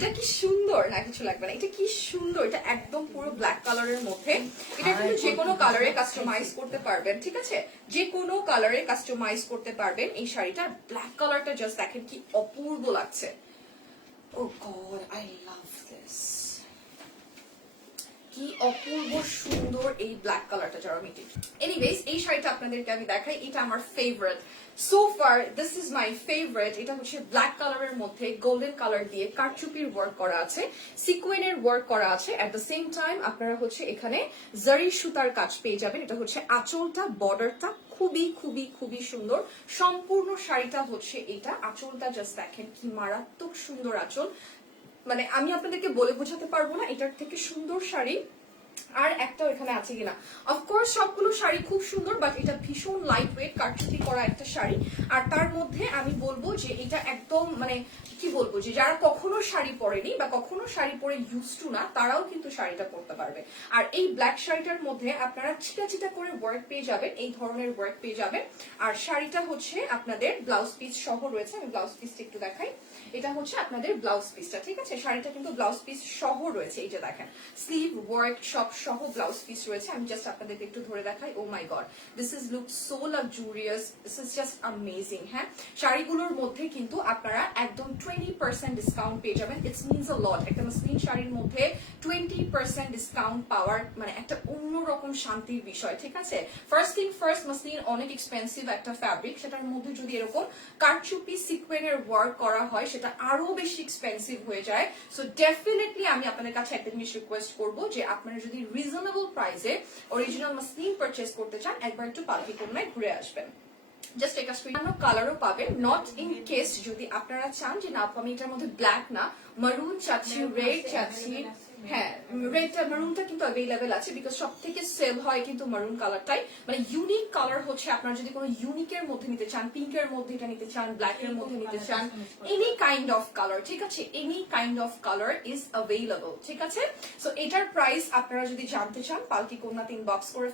এটা কি সুন্দর, না কিছু লাগবে না, এটা কি সুন্দর, এটা একদম পুরো ব্ল্যাক কালারের মধ্যে। এটা কিন্তু যে কোনো কালারে কাস্টমাইজ করতে পারবেন, ঠিক আছে, যে কোনো কালারে কাস্টমাইজ করতে পারবেন এই শাড়িটা। ব্ল্যাক কালারটা জাস্ট দেখেন কি অপূর্ব লাগছে। ও গড, আই লাভ দিস, কি অপূর্ব সুন্দর এই ব্ল্যাক কালারটা যারা মিটি। এনিওয়েজ, এই শাড়িটা আপনাদেরকে আমি দেখাই, এটা আমার favourite so far, this is my favourite. এটা হচ্ছে ব্ল্যাক কালারের মধ্যে গোল্ডেন কালার দিয়ে কারচুপির ওয়ার্ক করা আছে, সিকোয়েনের ওয়ার্ক করা আছে, এট দ্য সেম টাইম আপনারা হচ্ছে এখানে জারি সুতার কাজ পেয়ে যাবেন। এটা হচ্ছে আঁচলটা, বর্ডারটা খুবই খুবই খুবই সুন্দর। সম্পূর্ণ শাড়িটা হচ্ছে এটা, আঁচলটা জাস্ট দেখেন কি মারাত্মক সুন্দর আঁচল, মানে আমি আপনাদেরকে বলে বোঝাতে পারবো না এটার থেকে সুন্দর শাড়ি আর একটা এখানে আছে কিনা। অফকোর্স সবগুলো শাড়ি খুব সুন্দর, বাট এটা ভীষণ লাইট ওয়েট কারচুপি করা একটা শাড়ি। আর তার মধ্যে আমি বলবো যে এটা একদম মানে কি বলবো, যে যারা কখনো শাড়ি পরেনি বা কখনো শাড়ি পরে ইউজ টু না, তারাও কিন্তু শাড়িটা পরতে পারবে। আর এই ব্ল্যাক শাড়িটার মধ্যে আপনারা ছিটা ছিটা করে ওয়ার্ক পেয়ে যাবেন, এই ধরনের ওয়ার্ক পেয়ে যাবেন। আর শাড়িটা হচ্ছে আপনাদের ব্লাউজ পিস সহ রয়েছে, আমি ব্লাউজ পিসটা একটু দেখাই। এটা হচ্ছে আপনাদের ব্লাউজ পিসটা, ঠিক আছে, শাড়িটা কিন্তু ব্লাউজ পিস সহ রয়েছে, এই যে দেখেন স্লিভ ওয়ার্ক সব সহ ব্লাউজ পিস রয়েছে। আমি জাস্ট আপনাদেরকে একটু ধরে দেখাই। Oh my god, this is look so luxurious, this is just amazing. হ্যাঁ, শাড়িগুলোর মধ্যে কিন্তু আপনারা একদম 20% ডিসকাউন্ট পেয়ে যাবেন। ইটস মিনস আ লট। একটা মসলিন শাড়ির মধ্যে 20% ডিসকাউন্ট পাওয়ার মানে একটা অন্যরকম শান্তির বিষয়, ঠিক আছে। ফার্স্ট থিং ফার্স্ট, মসলিন অনেক এক্সপেন্সিভ একটা ফ্যাব্রিক, সেটার মধ্যে যদি এরকম কারচুপি সিকোয়েনের ওয়ার্ক করা হয় সেটা আরো বেশি এক্সপেন্সিভ হয়ে যায়। সো ডেফিনেটলি আমি আপনাদের কাছে একটা জিনিস রিকোয়েস্ট করবো যে আপনারা যদি রিজনেবল প্রাইসে অরিজিনাল মসলিন পারচেস করতে চান, একবার একটু পালকি কন্যায় ঘুরে আসবেন। জাস্ট এটা অন্য কালারও পাবেন, নট ইন কেস যদি আপনারা চান যে না আমি এটার মধ্যে ব্ল্যাক না মারুন চাচ্ছি, রেড চাচ্ছি। হ্যাঁ, রেডটা মারুনটা কিন্তু অ্যাভেলেবেল আছে, বিকজ সব থেকে সেল হয় কিন্তু মারুন কালারটাই। মানে ইউনিক কালার হচ্ছে, আপনারা যদি কোনো ইউনিকের মধ্যে নিতে চান, পিঙ্কের মধ্যে এটা নিতে চান, ব্ল্যাকের মধ্যে নিতে চান, এনি কাইন্ড অফ কালার, ঠিক আছে, any kind of colour is available, ঠিক আছে। সো এটার প্রাইস আপনারা যদি জানতে চান, পালকি কন্যাতে ইনবক্স করে